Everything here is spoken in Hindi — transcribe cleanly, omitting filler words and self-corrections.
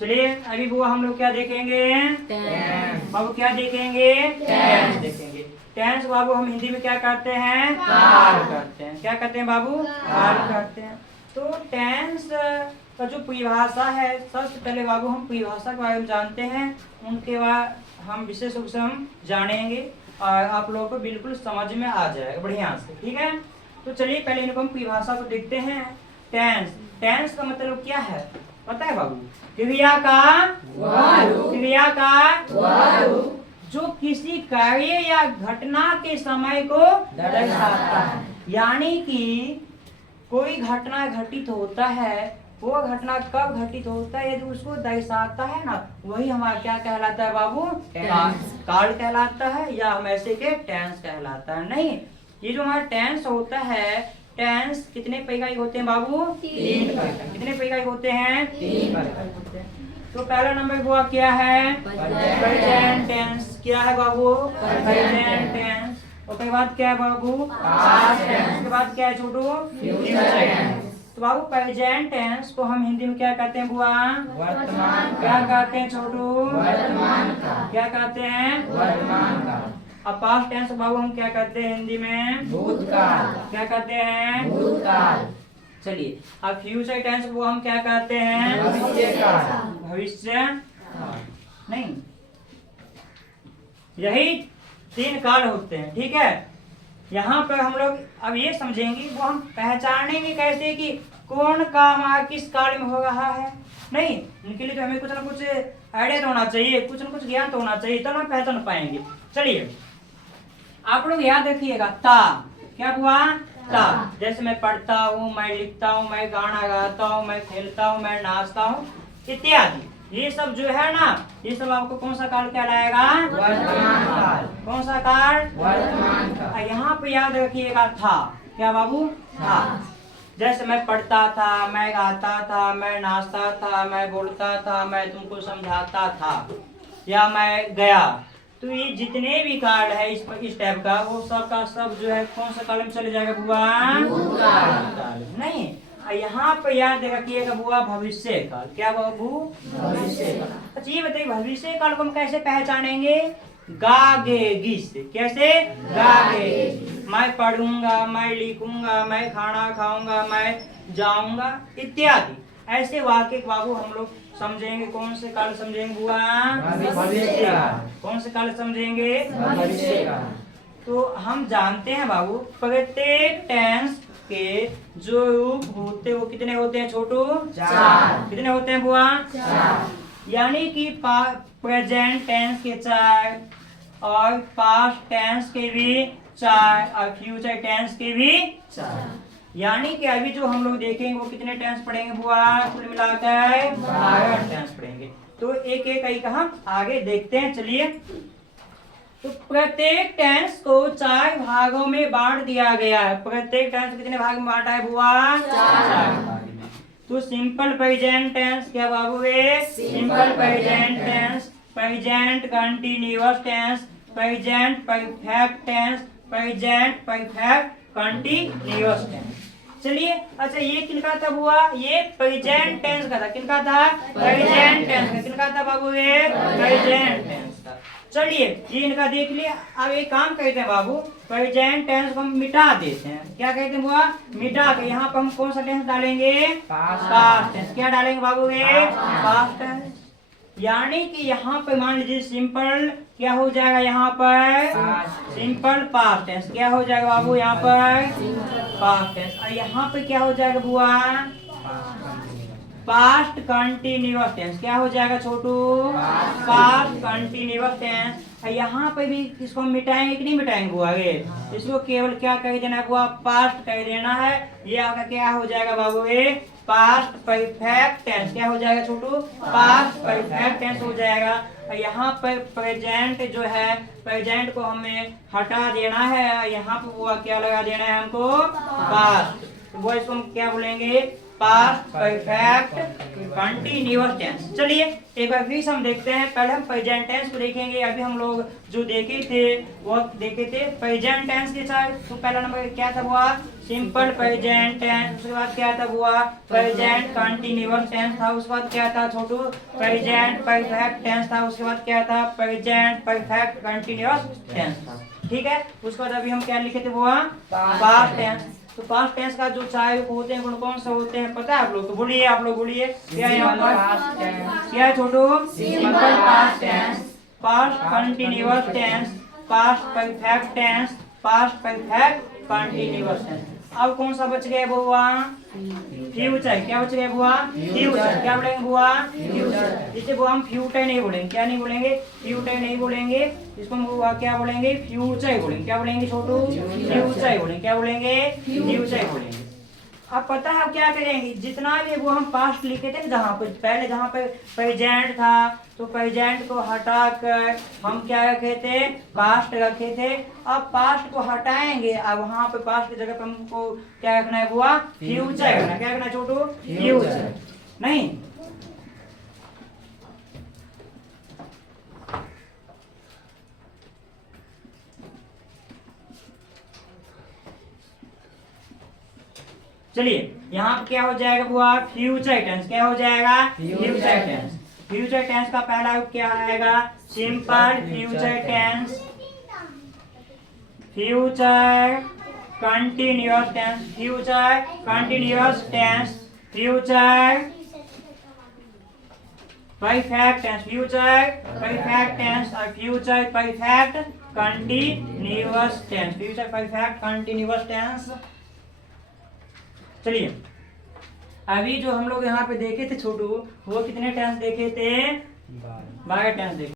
चलिए अभी बुआ हम लोग क्या देखेंगे? बाबू क्या देखेंगे? टेंस देखेंगे। टेंस बाबू हम हिंदी में क्या करते हैं? काल करते हैं। क्या करते हैं बाबू? काल करते हैं। तो टेंस का जो परिभाषा है, सबसे पहले बाबू हम परिभाषा के बारे में जानते हैं, उनके बाद हम विशेष रूप से हम जानेंगे और आप लोगों को बिल्कुल समझ में आ जाएगा बढ़िया से। ठीक है, तो चलिए पहले इनको हम परिभाषा को देखते हैं। टेंस, टेंस का मतलब क्या है पता है बाबू? क्रिया का जो किसी कार्य या घटना के समय को दर्शाता है। यानी कि कोई घटना घटित होता है, वो घटना कब घटित होता है यदि उसको दर्शाता है ना, वही हमारा क्या कहलाता है बाबू? काल कहलाता है, या हम ऐसे के टेंस कहलाता है। नहीं, ये जो हमारा टेंस होता है, टेंस कितने प्रकार होते हैं बाबू? 3 प्रकार। कितने प्रकार होते हैं? 3 प्रकार होते हैं। तो पहला नंबर हुआ क्या है? Present tense. क्या है बाबू? Present tense. उसके बाद क्या है बाबू? Past tense. उसके बाद क्या है छोटू? Future tense. तो बाबू प्रेजेंट टेंस को हम हिंदी में क्या कहते हैं बुआ? वर्तमान। क्या कहते हैं छोटू? वर्तमान का। क्या कहते हैं? वर्तमान का। अब पास्ट टेंस बाबू हम क्या कहते हैं हिंदी में? भूतकाल। क्या कहते हैं? भूतकाल। चलिए अब फ्यूचर टेंस को हम क्या कहते हैं? भविष्यकाल। भविष्य नहीं, यही 3 काल होते हैं। ठीक है, यहाँ पर हम लोग अब ये समझेंगे, वो हम पहचानेंगे कैसे कि कौन काम हमारा किस काल में हो रहा है। नहीं, उनके लिए तो हमें कुछ ना कुछ आइडिया तो होना चाहिए, कुछ ना कुछ ज्ञान तो होना चाहिए, तब हम पहचान पाएंगे। चलिए आप लोग याद रखिएगा, ता क्या हुआ? ता। जैसे मैं पढ़ता हूँ, मैं लिखता हूँ, मैं गाना गाता हूँ, मैं खेलता हूँ, मैं नाचता हूँ इत्यादि, ये सब जो है ना, ये सब आपको कौन सा काल कहलाएगा? वर्तमान काल। कौन सा काल? वर्तमान काल। यहाँ पे याद रखिएगा था। क्या बाबू? था। जैसे मैं पढ़ता था, मैं गाता था, मैं नाचता था, मैं बोलता था, मैं तुमको समझाता था, या मैं गया, तो ये जितने भी काल है इस टाइप का, वो सब का सब जो है कौन सा काल में चले जाएगा बुआ? भूतकाल। नहीं, यहाँ पे याद रखिएगा बुआ भविष्य काल। क्या बाबू? भविष्य काल। अच्छा ये बताइए भविष्य काल को हम कैसे पहचानेंगे? गागेगी से। कैसे? गागेगी। मैं पढ़ूंगा, मैं लिखूंगा, मैं खाना खाऊंगा, मैं जाऊंगा इत्यादि, ऐसे वाक्य बाबू हम लोग समझेंगे। कौन से काल समझेंगे बुआ? भविष्य काल। कौन से काल समझेंगे? भविष्य काल। तो हम जानते हैं बाबू प्रत्येक टेंस के जो रूप होते हैं वो कितने होते हैं छोटू? 4। कितने होते हैं बुआ? 4। यानी कि प्रेजेंट टेंस के 4, और पास्ट टेंस के भी 4, और फ्यूचर टेंस के भी 4। यानी कि अभी जो हम लोग देखेंगे वो कितने टेंस पढ़ेंगे बुआ? कुल मिलाकर 12 टेंस पढ़ेंगे। तो एक एक हम आगे देखते हैं। चलिए, तो प्रत्येक टेंस को 4 भागों में बांट दिया गया है। प्रत्येक टेंस कितने भाग में बांटा है बुआ? 4 भाग में। तो सिंपल प्रेजेंट टेंस क्या बाबू? Simple present tense, present continuous tense, present perfect tense, present perfect continuous tense. चलिए अच्छा ये किनका था बुआ? ये प्रेजेंट टेंस का था। किनका था? प्रेजेंट टेंस का। किनका था बाबू? ये प्रेजेंट टेंस का। चलिए ये इनका देख लिया। अब एक काम करते हैं बाबू, प्रेजेंट टेंस को हम मिटा देते हैं। क्या कहते हैं बुआ? मिटा के यहाँ पर हम कौन सा टेंस डालेंगे? Past tense. क्या डालेंगे बाबू? ये पास्ट टेंस। यानी कि यहाँ पर मान लीजिए सिंपल क्या हो जाएगा? यहाँ पर सिंपल पास्ट टेंस। क्या हो जाएगा बाबू? यहाँ पर पास्ट टेंस। और यहाँ पे क्या हो जाएगा बुआ? Past continuous tense. क्या हो जाएगा छोटू? Past continuous tense. यहाँ पे भी इसको मिटाएंगे कि नहीं मिटाएंगे बुआ? ये इसको केवल क्या कह देना है बुआ? पास्ट कह देना है। ये आपका क्या हो जाएगा बाबू? ये पास्ट परफेक्ट टेंस। क्या हो जाएगा छोटू? पास्ट परफेक्ट टेंस हो जाएगा। यहाँ पर प्रेजेंट जो है, प्रेजेंट को हमें हटा देना है। यहाँ पर वो क्या लगा देना है हमको? पास्ट। तो वो इसको हम क्या बोलेंगे? Past perfect continuous tense. चलिए एक बार फिर हम देखते हैं। पहले हम प्रेजेंट टेंस को देखेंगे। अभी हम लोग जो देखे थे वो देखे थे प्रेजेंट टेंस के साथ। तो पहला नंबर क्या था वो? Simple present tense. उसके बाद क्या था बुआ? प्रेजेंट कंटिन्यूअस टेंस था। उसके बाद क्या था छोटू? प्रेजेंट परफेक्ट टेंस था। उसके बाद क्या था? प्रेजेंट परफेक्ट कंटिन्यूअस टेंस था। ठीक है, उसके बाद अभी हम क्या लिखे थे बुआ? Past tense. तो पास्ट टेंस का जो चाहे होते हैं गुण कौन से होते हैं पता है आप लोग? तो बोलिए, आप लोग बोलिए क्या है यहाँ पर? क्या है छोटू? Simple past tense, past continuous tense, past perfect tense, past perfect continuous tense. अब कौन सा बच गया बुआ? फ्यूचर। क्या बच गया बुआ? फ्यूचर। क्या बोलेंगे बुआ? फ्यूचर। इसे बुआ हम फ्यूचर नहीं बोलेंगे। क्या नहीं बोलेंगे? फ्यूचर नहीं बोलेंगे। इसको हम बुआ क्या बोलेंगे? फ्यूचर बोलेंगे। क्या बोलेंगे छोटू? फ्यूचर बोलेंगे। क्या बोलेंगे? फ्यूचर बोलेंगे। अब पता है अब क्या करेंगे? जितना भी वो हम पास्ट लिखे थे जहाँ पे पहले जहाँ पे प्रेजेंट था, तो प्रेजेंट को हटाकर हम क्या रखे थे? पास्ट रखे थे। अब पास्ट को हटाएंगे, अब वहां पे पास्ट की जगह पे हमको क्या रखना है बुआ? फ्यूचर रखना है। क्या रखना है छोटू? फ्यूचर। नहीं, चलिए यहाँ पे क्या हो जाएगा बुआ? Future tense. क्या हो जाएगा? Future tense. फ्यूचर टेंस का पहला रूप क्या आएगा? Simple future tense, future continuous tense, future continuous tense, future perfect tense, future perfect tense और future perfect continuous tense, future perfect continuous tense. चलिए अभी जो हम लोग यहाँ पे देखे थे छोटू, वो कितने टेंस देखे थे? 12 टेंस देखे।